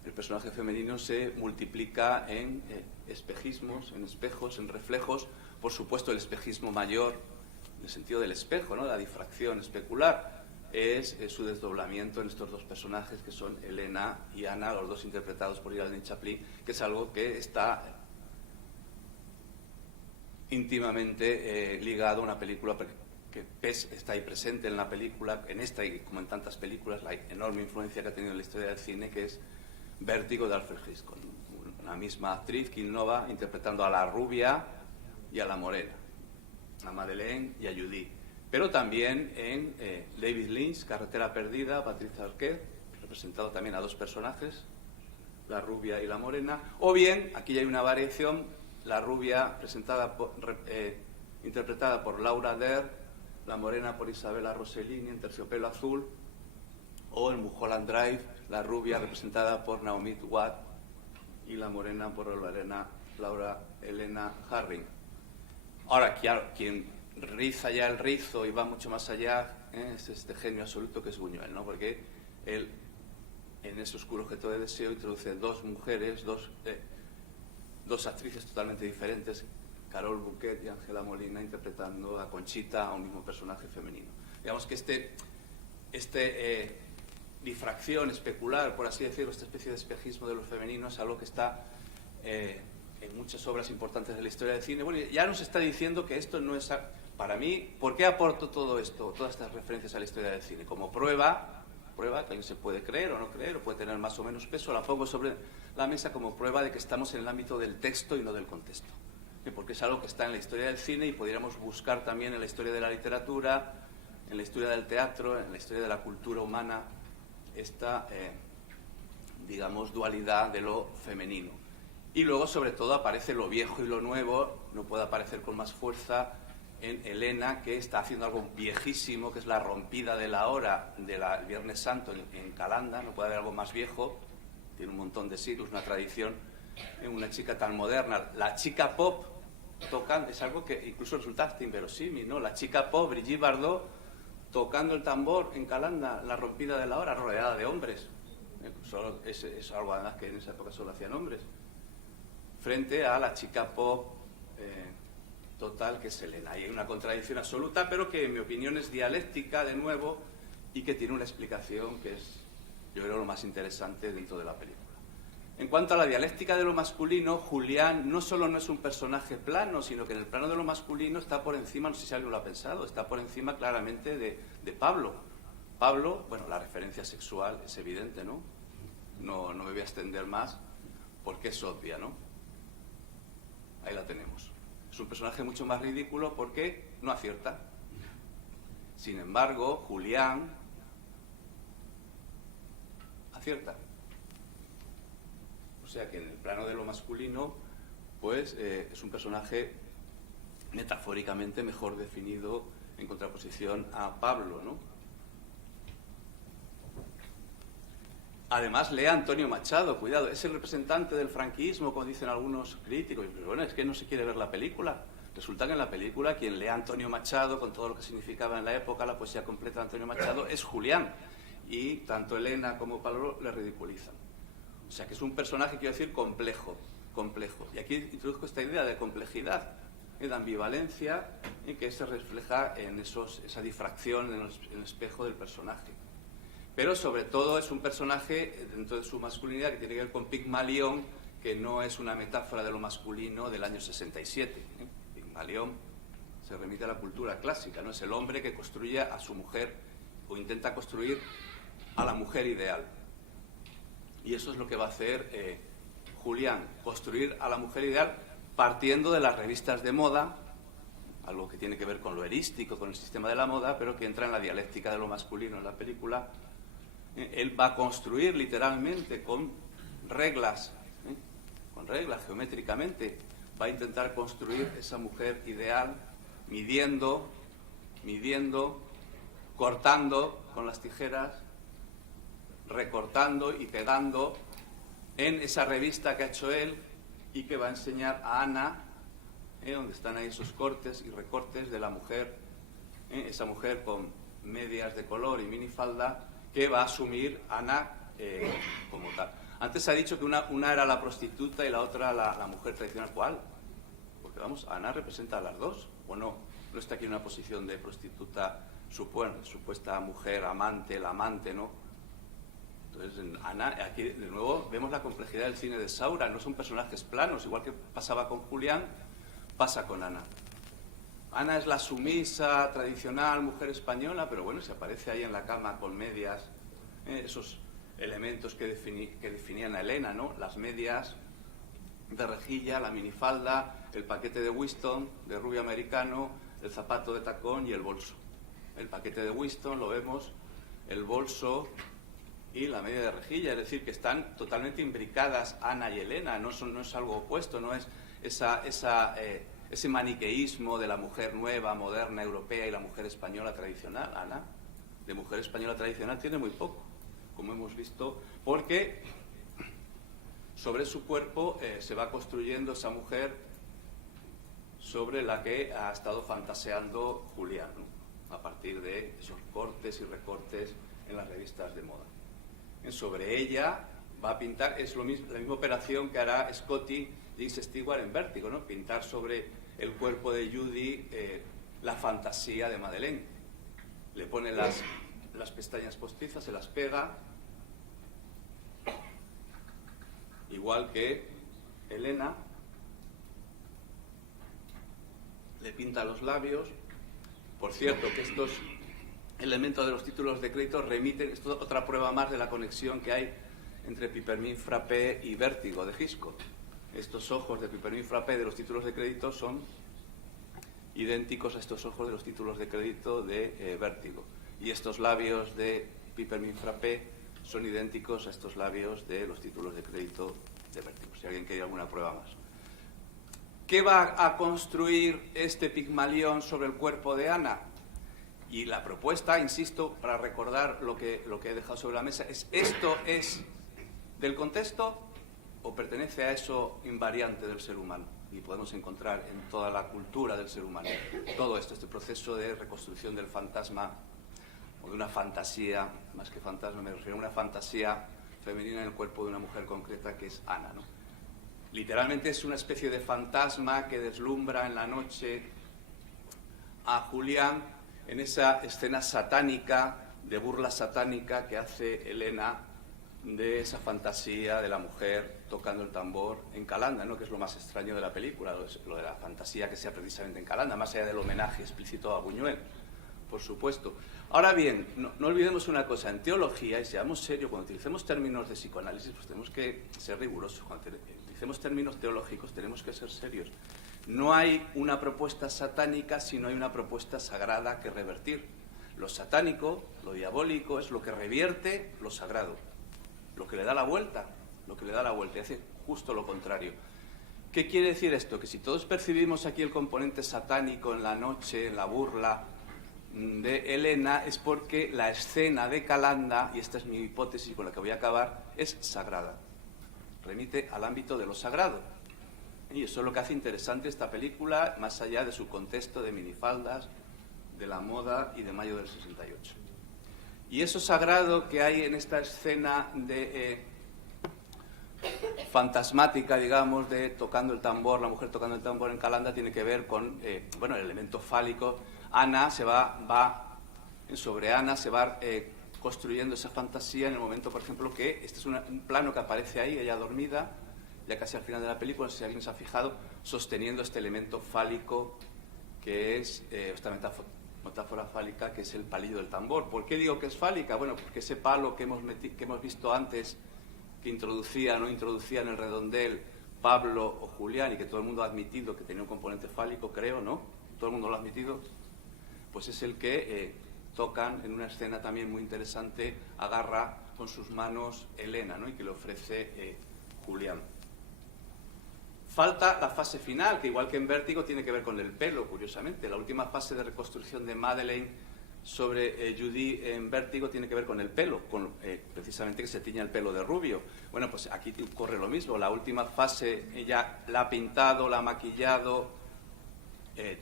el personaje femenino, se multiplica en espejismos, en espejos, en reflejos. Por supuesto, el espejismo mayor, en el sentido del espejo, ¿no? La difracción especular, es su desdoblamiento en estos dos personajes que son Elena y Ana, los dos interpretados por Geraldine Chaplin, que es algo que está íntimamente ligado a una película que está ahí presente en la película, en esta y como en tantas películas, la enorme influencia que ha tenido en la historia del cine, que es Vértigo de Alfred Hitchcock, una misma actriz, Kim Nova, interpretando a la rubia y a la morena, a Madeleine y a Judy. Pero también en David Lynch, Carretera Perdida, Patricia Arquette, representado también a dos personajes, la rubia y la morena. O bien, aquí hay una variación, la rubia interpretada por Laura Dern, la morena por Isabella Rossellini en Terciopelo Azul, o en Mulholland Drive, la rubia representada por Naomi Watts y la morena por Laura Elena Harring. Ahora, quien riza ya el rizo y va mucho más allá es este genio absoluto que es Buñuel, ¿no? Porque él, en ese oscuro objeto de deseo, introduce dos mujeres, dos actrices totalmente diferentes, Carol Bouquet y Ángela Molina, interpretando a Conchita, a un mismo personaje femenino. Digamos que difracción especular, por así decirlo, esta especie de espejismo de lo femenino es algo que está en muchas obras importantes de la historia del cine. Bueno, ya nos está diciendo que esto no es... Para mí, ¿por qué aporto todo esto, todas estas referencias a la historia del cine? Como prueba que alguien se puede creer o no creer, o puede tener más o menos peso, la pongo sobre la mesa como prueba de que estamos en el ámbito del texto y no del contexto. Porque es algo que está en la historia del cine y podríamos buscar también en la historia de la literatura, en la historia del teatro, en la historia de la cultura humana, esta, digamos, dualidad de lo femenino. Y luego, sobre todo, aparece lo viejo y lo nuevo. No puede aparecer con más fuerza en Elena, que está haciendo algo viejísimo, que es la rompida de la hora del Viernes Santo en Calanda. No puede haber algo más viejo, tiene un montón de siglos, una tradición, en una chica tan moderna. La chica pop tocando, es algo que incluso resulta hasta inverosímil, ¿no? La chica pop, Brigitte Bardot, tocando el tambor en Calanda, la rompida de la hora, rodeada de hombres. Es algo además que en esa época solo hacían hombres. Frente a la chica pop total, que es Elena. Hay una contradicción absoluta, pero que en mi opinión es dialéctica de nuevo y que tiene una explicación que es, yo creo, lo más interesante dentro de la película. En cuanto a la dialéctica de lo masculino, Julián no solo no es un personaje plano, sino que en el plano de lo masculino está por encima, no sé si alguien lo ha pensado, está por encima claramente de Pablo. Pablo, bueno, la referencia sexual es evidente, ¿no? No me voy a extender más porque es obvia, ¿no? Ahí la tenemos. Es un personaje mucho más ridículo porque no acierta. Sin embargo, Julián acierta. O sea que en el plano de lo masculino, pues es un personaje metafóricamente mejor definido en contraposición a Pablo, ¿no? Además, lee a Antonio Machado, cuidado, es el representante del franquismo, como dicen algunos críticos. Pero bueno, es que no se quiere ver la película. Resulta que en la película quien lee a Antonio Machado, con todo lo que significaba en la época la poesía completa de Antonio Machado, es Julián. Y tanto Elena como Pablo le ridiculizan. O sea que es un personaje, quiero decir, complejo. Y aquí introduzco esta idea de complejidad, de ambivalencia, y que se refleja en esa difracción en el espejo del personaje. Pero sobre todo es un personaje dentro de su masculinidad que tiene que ver con Pigmalión, que no es una metáfora de lo masculino del año 67. Pigmalión se remite a la cultura clásica, ¿no? Es el hombre que construye a su mujer o intenta construir a la mujer ideal. Y eso es lo que va a hacer Julián, construir a la mujer ideal partiendo de las revistas de moda, algo que tiene que ver con lo erístico, con el sistema de la moda, pero que entra en la dialéctica de lo masculino en la película. Él va a construir literalmente con reglas geométricamente, va a intentar construir esa mujer ideal, midiendo, cortando con las tijeras, recortando y pegando en esa revista que ha hecho él y que va a enseñar a Ana, donde están ahí esos cortes y recortes de la mujer, esa mujer con medias de color y minifalda, que va a asumir Ana como tal. Antes se ha dicho que una era la prostituta y la otra la mujer tradicional. ¿Cuál? Porque vamos, Ana representa a las dos, ¿o no? No está aquí en una posición de prostituta supuesta mujer, amante, la amante, ¿no? Entonces, en Ana, aquí de nuevo vemos la complejidad del cine de Saura. No son personajes planos, igual que pasaba con Julián, pasa con Ana. Ana es la sumisa, tradicional, mujer española, pero bueno, se aparece ahí en la cama con medias, esos elementos que definían a Elena, ¿no? Las medias de rejilla, la minifalda, el paquete de Winston, de rubio americano, el zapato de tacón y el bolso. El paquete de Winston, lo vemos, el bolso y la media de rejilla, es decir, que están totalmente imbricadas Ana y Elena, no es algo opuesto, no es ese maniqueísmo de la mujer nueva, moderna, europea y la mujer española tradicional. Ana, de mujer española tradicional, tiene muy poco, como hemos visto, porque sobre su cuerpo se va construyendo esa mujer sobre la que ha estado fantaseando Julián, ¿no? A partir de esos cortes y recortes en las revistas de moda. Sobre ella va a pintar, es la misma operación que hará James Stewart en Vértigo, ¿no? Pintar sobre el cuerpo de Judy la fantasía de Madeleine. Le pone las pestañas postizas, se las pega, igual que Elena, le pinta los labios. Por cierto, que estos elementos de los títulos de crédito remiten, esto es otra prueba más de la conexión que hay entre Pipermin Frappé y Vértigo de Hitchcock. Estos ojos de Pipermin Frappé de los títulos de crédito son idénticos a estos ojos de los títulos de crédito de Vértigo. Y estos labios de Pipermin Frappé son idénticos a estos labios de los títulos de crédito de Vértigo. Si alguien quiere alguna prueba más. ¿Qué va a construir este Pigmalión sobre el cuerpo de Ana? Y la propuesta, insisto, para recordar lo que he dejado sobre la mesa, es: ¿esto es del contexto o pertenece a eso invariante del ser humano? Y podemos encontrar en toda la cultura del ser humano todo esto, este proceso de reconstrucción del fantasma, o de una fantasía, más que fantasma, me refiero a una fantasía femenina en el cuerpo de una mujer concreta que es Ana, ¿no? Literalmente es una especie de fantasma que deslumbra en la noche a Julián en esa escena satánica, de burla satánica que hace Elena de esa fantasía de la mujer tocando el tambor en Calanda, ¿no? Que es lo más extraño de la película, lo de la fantasía que sea precisamente en Calanda, más allá del homenaje explícito a Buñuel, por supuesto. Ahora bien, no olvidemos una cosa, en teología, y seamos serios, cuando utilicemos términos de psicoanálisis, pues tenemos que ser rigurosos. Cuando utilicemos términos teológicos, tenemos que ser serios. No hay una propuesta satánica, sino hay una propuesta sagrada que revertir. Lo satánico, lo diabólico, es lo que revierte lo sagrado, lo que le da la vuelta, y hace justo lo contrario. ¿Qué quiere decir esto? Que si todos percibimos aquí el componente satánico en la noche, en la burla de Helena, es porque la escena de Calanda, y esta es mi hipótesis con la que voy a acabar, es sagrada. Remite al ámbito de lo sagrado. Y eso es lo que hace interesante esta película, más allá de su contexto de minifaldas, de la moda y de mayo del 68. Y eso sagrado que hay en esta escena de fantasmática, digamos, de tocando el tambor, la mujer tocando el tambor en Calanda, tiene que ver con, el elemento fálico. Ana sobre Ana se va construyendo esa fantasía en el momento, por ejemplo, que este es un plano que aparece ahí, ella dormida, ya casi al final de la película, no sé si alguien se ha fijado, sosteniendo este elemento fálico que es esta metáfora fálica, que es el palillo del tambor. ¿Por qué digo que es fálica? Bueno, porque ese palo que hemos visto antes, que introducía en el redondel Pablo o Julián, y que todo el mundo ha admitido que tenía un componente fálico, creo, ¿no? Todo el mundo lo ha admitido. Pues es el que tocan en una escena también muy interesante, agarra con sus manos Helena, ¿no? Y que le ofrece Julián. Falta la fase final, que igual que en Vértigo tiene que ver con el pelo, curiosamente. La última fase de reconstrucción de Madeleine sobre Judy en Vértigo tiene que ver con el pelo, precisamente que se tiña el pelo de rubio. Bueno, pues aquí ocurre lo mismo. La última fase ella la ha pintado, la ha maquillado,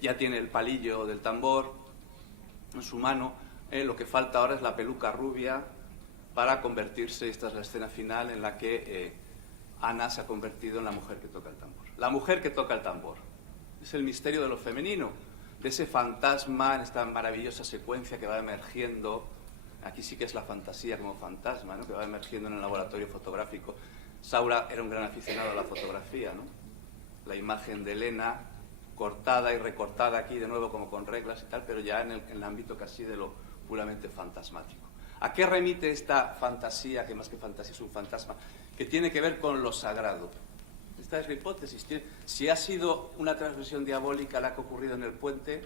ya tiene el palillo del tambor en su mano. Lo que falta ahora es la peluca rubia para convertirse, esta es la escena final en la que Ana se ha convertido en la mujer que toca el tambor. La mujer que toca el tambor. Es el misterio de lo femenino, de ese fantasma en esta maravillosa secuencia que va emergiendo. Aquí sí que es la fantasía como fantasma, ¿no? Que va emergiendo en el laboratorio fotográfico. Saura era un gran aficionado a la fotografía, ¿no? La imagen de Helena cortada y recortada aquí de nuevo como con reglas y tal, pero ya en el ámbito casi de lo puramente fantasmático. ¿A qué remite esta fantasía, que más que fantasía es un fantasma, que tiene que ver con lo sagrado? Esta es la hipótesis. Si ha sido una transgresión diabólica la que ha ocurrido en el puente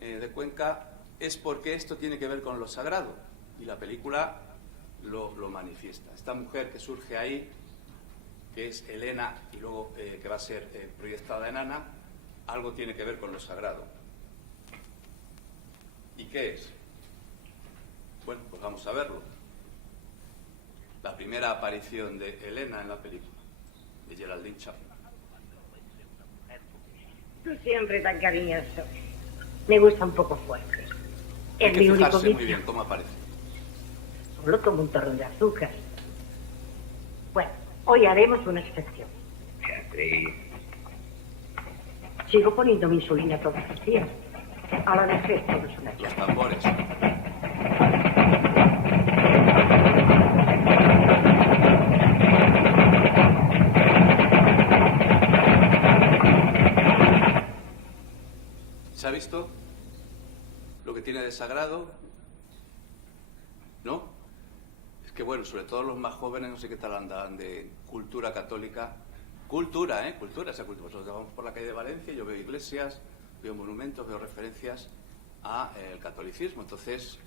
de Cuenca, es porque esto tiene que ver con lo sagrado. Y la película lo manifiesta. Esta mujer que surge ahí, que es Helena y luego que va a ser proyectada en Ana, algo tiene que ver con lo sagrado. ¿Y qué es? Bueno, pues vamos a verlo. La primera aparición de Helena en la película, de Geraldine Chaplin. Tú siempre tan cariñoso. Me gusta un poco fuerte. Hay que fijarse muy bien cómo aparece. Solo como un torrón de azúcar. Bueno, hoy haremos una excepción. Beatriz. Sigo poniendo mi insulina todos los días. A la vejez todo es una Los llave. tambores. ¿Se ha visto lo que tiene de sagrado? ¿No? Es que bueno, sobre todo los más jóvenes, no sé qué tal andan de cultura católica. Cultura, esa cultura. Nosotros vamos por la calle de Valencia, yo veo iglesias, veo monumentos, veo referencias al catolicismo. Entonces,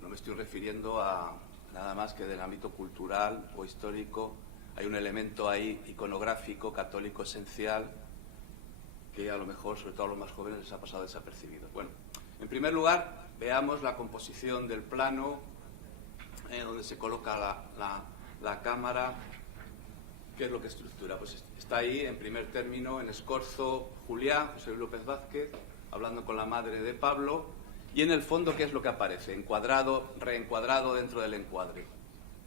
no me estoy refiriendo a nada más que del ámbito cultural o histórico. Hay un elemento ahí iconográfico, católico esencial, que a lo mejor, sobre todo a los más jóvenes, les ha pasado desapercibido. Bueno, en primer lugar, veamos la composición del plano, donde se coloca la cámara. ¿Qué es lo que estructura? Pues está ahí, en primer término, en escorzo, Julián, José Luis López Vázquez, hablando con la madre de Pablo, y en el fondo, ¿qué es lo que aparece? Encuadrado, reencuadrado dentro del encuadre.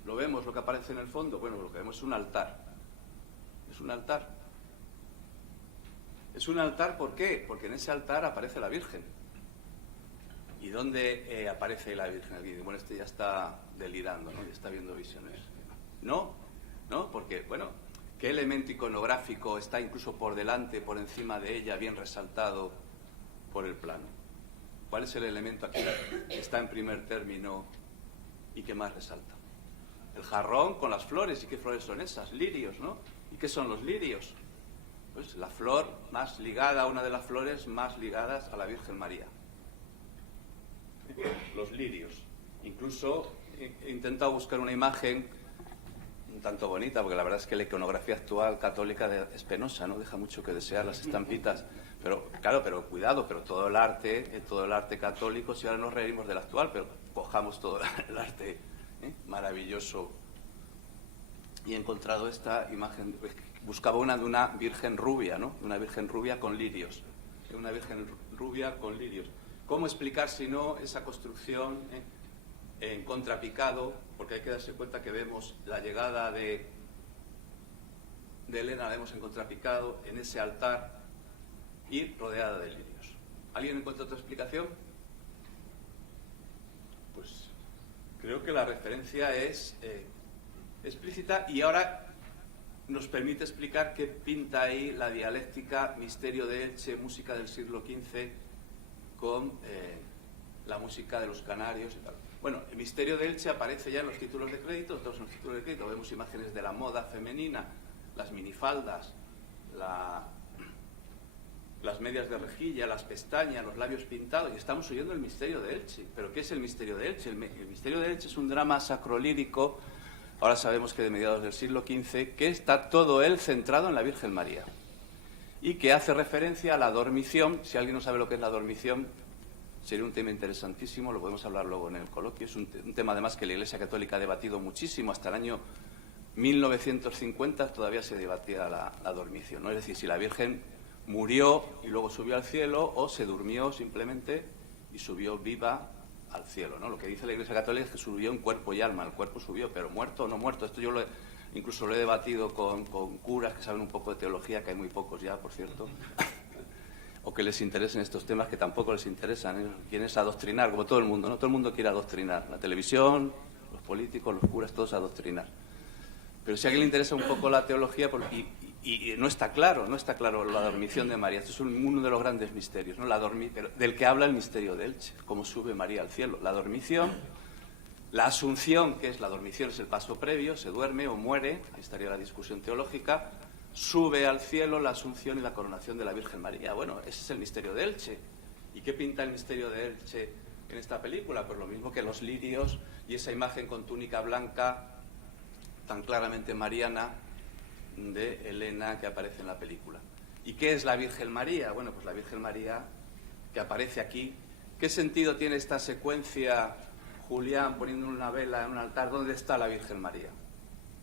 ¿Lo vemos lo que aparece en el fondo? Bueno, lo que vemos es un altar. Es un altar. Es un altar, ¿por qué? Porque en ese altar aparece la Virgen. ¿Y dónde aparece la Virgen aquí? Bueno, este ya está delirando, ¿no? Ya está viendo visiones. ¿No? Porque, bueno, ¿qué elemento iconográfico está incluso por delante, por encima de ella, bien resaltado por el plano. ¿Cuál es el elemento aquí que está en primer término y que más resalta? El jarrón con las flores. ¿Y qué flores son esas? Lirios, ¿no? ¿Y qué son los lirios? Pues la flor más ligada, una de las flores más ligadas a la Virgen María. Los lirios. Incluso he intentado buscar una imagen un tanto bonita, porque la verdad es que la iconografía actual católica es penosa, ¿no? Deja mucho que desear las estampitas. Pero, claro, pero cuidado, pero todo el arte católico, si ahora nos reímos del actual, pero cojamos todo el arte maravilloso. Y he encontrado esta imagen, buscaba una de una virgen rubia, ¿no? Una virgen rubia con lirios. Una virgen rubia con lirios. ¿Cómo explicar, si no, esa construcción en contrapicado? Porque hay que darse cuenta que vemos la llegada de Elena, la vemos en contrapicado, en ese altar y rodeada de lirios. ¿Alguien encuentra otra explicación? Pues creo que la referencia es explícita, y ahora nos permite explicar qué pinta ahí la dialéctica Misterio de Elche, música del siglo XV, con la música de los canarios y tal. Bueno, el Misterio de Elche aparece ya en los títulos de crédito. Todos en los títulos de crédito vemos imágenes de la moda femenina, las minifaldas, las medias de rejilla, las pestañas, los labios pintados, y estamos oyendo el Misterio de Elche. ¿Pero qué es el Misterio de Elche? El Misterio de Elche es un drama sacrolírico, ahora sabemos que de mediados del siglo XV, que está todo él centrado en la Virgen María y que hace referencia a la dormición. Si alguien no sabe lo que es la dormición, sería un tema interesantísimo, lo podemos hablar luego en el coloquio. Es un tema además que la Iglesia Católica ha debatido muchísimo. Hasta el año 1950 todavía se debatía la dormición, ¿no? Es decir, si la Virgen murió y luego subió al cielo, o se durmió simplemente y subió viva al cielo, ¿no? Lo que dice la Iglesia Católica es que subió en cuerpo y alma. El cuerpo subió, pero muerto o no muerto. Esto yo incluso lo he debatido con curas que saben un poco de teología, que hay muy pocos ya, por cierto, o que les interesen estos temas, que tampoco les interesan, ¿eh? Quieren adoctrinar, como todo el mundo, ¿no? Todo el mundo quiere adoctrinar. La televisión, los políticos, los curas, todos adoctrinar. Pero si a alguien le interesa un poco la teología, y no está claro la dormición de María. Esto es uno de los grandes misterios, ¿no? Del que habla el Misterio de Elche, cómo sube María al cielo. La dormición, la asunción, que es la dormición, es el paso previo, se duerme o muere, ahí estaría la discusión teológica. Sube al cielo, la asunción y la coronación de la Virgen María. Bueno, ese es el Misterio de Elche. ¿Y qué pinta el Misterio de Elche en esta película? Pues lo mismo que los lirios y esa imagen con túnica blanca tan claramente mariana de Elena que aparece en la película. ¿Y qué es la Virgen María? Bueno, pues la Virgen María que aparece aquí. ¿Qué sentido tiene esta secuencia, Julián poniendo una vela en un altar? ¿Dónde está la Virgen María?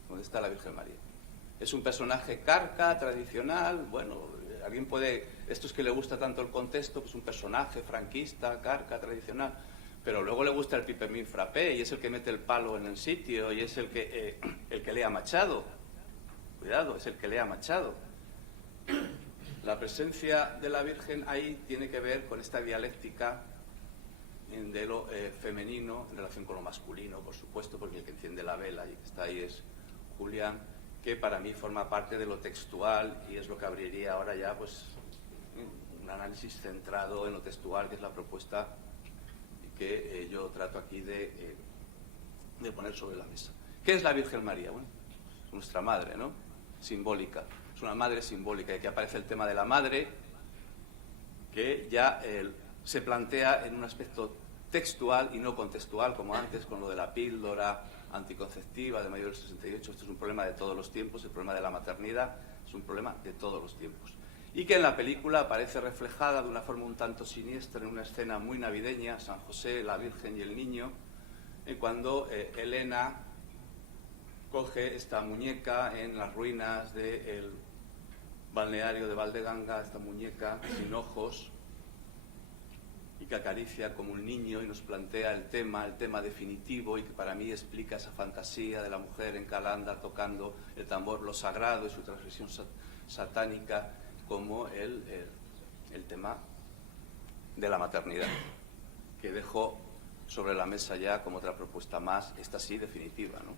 ¿Dónde está la Virgen María? Es un personaje carca, tradicional. Bueno, alguien puede, esto es que le gusta tanto el contexto, pues un personaje franquista, carca, tradicional, pero luego le gusta el pipemín frappé y es el que mete el palo en el sitio y es el que lee a Machado. Cuidado, es el que lee a Machado. La presencia de la Virgen ahí tiene que ver con esta dialéctica de lo femenino en relación con lo masculino, por supuesto, porque el que enciende la vela y que está ahí es Julián, que para mí forma parte de lo textual y es lo que abriría ahora ya pues un análisis centrado en lo textual, que es la propuesta que yo trato aquí de poner sobre la mesa. ¿Qué es la Virgen María? Bueno, es nuestra madre, ¿no? Simbólica. Es una madre simbólica, y aquí aparece el tema de la madre, que ya se plantea en un aspecto textual y no contextual, como antes con lo de la píldora anticonceptiva de mayo del 68. Esto es un problema de todos los tiempos. El problema de la maternidad es un problema de todos los tiempos. Y que en la película aparece reflejada de una forma un tanto siniestra en una escena muy navideña, San José, la Virgen y el Niño, cuando Elena coge esta muñeca en las ruinas del balneario de Valdeganga, esta muñeca sin ojos, y que acaricia como un niño y nos plantea el tema definitivo, y que para mí explica esa fantasía de la mujer en Calanda tocando el tambor, lo sagrado y su transgresión satánica, como el tema de la maternidad, que dejo sobre la mesa ya como otra propuesta más, esta sí definitiva, ¿no?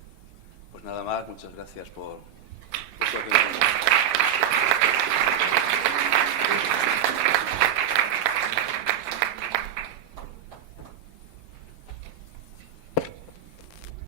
Pues nada más, muchas gracias por su atención.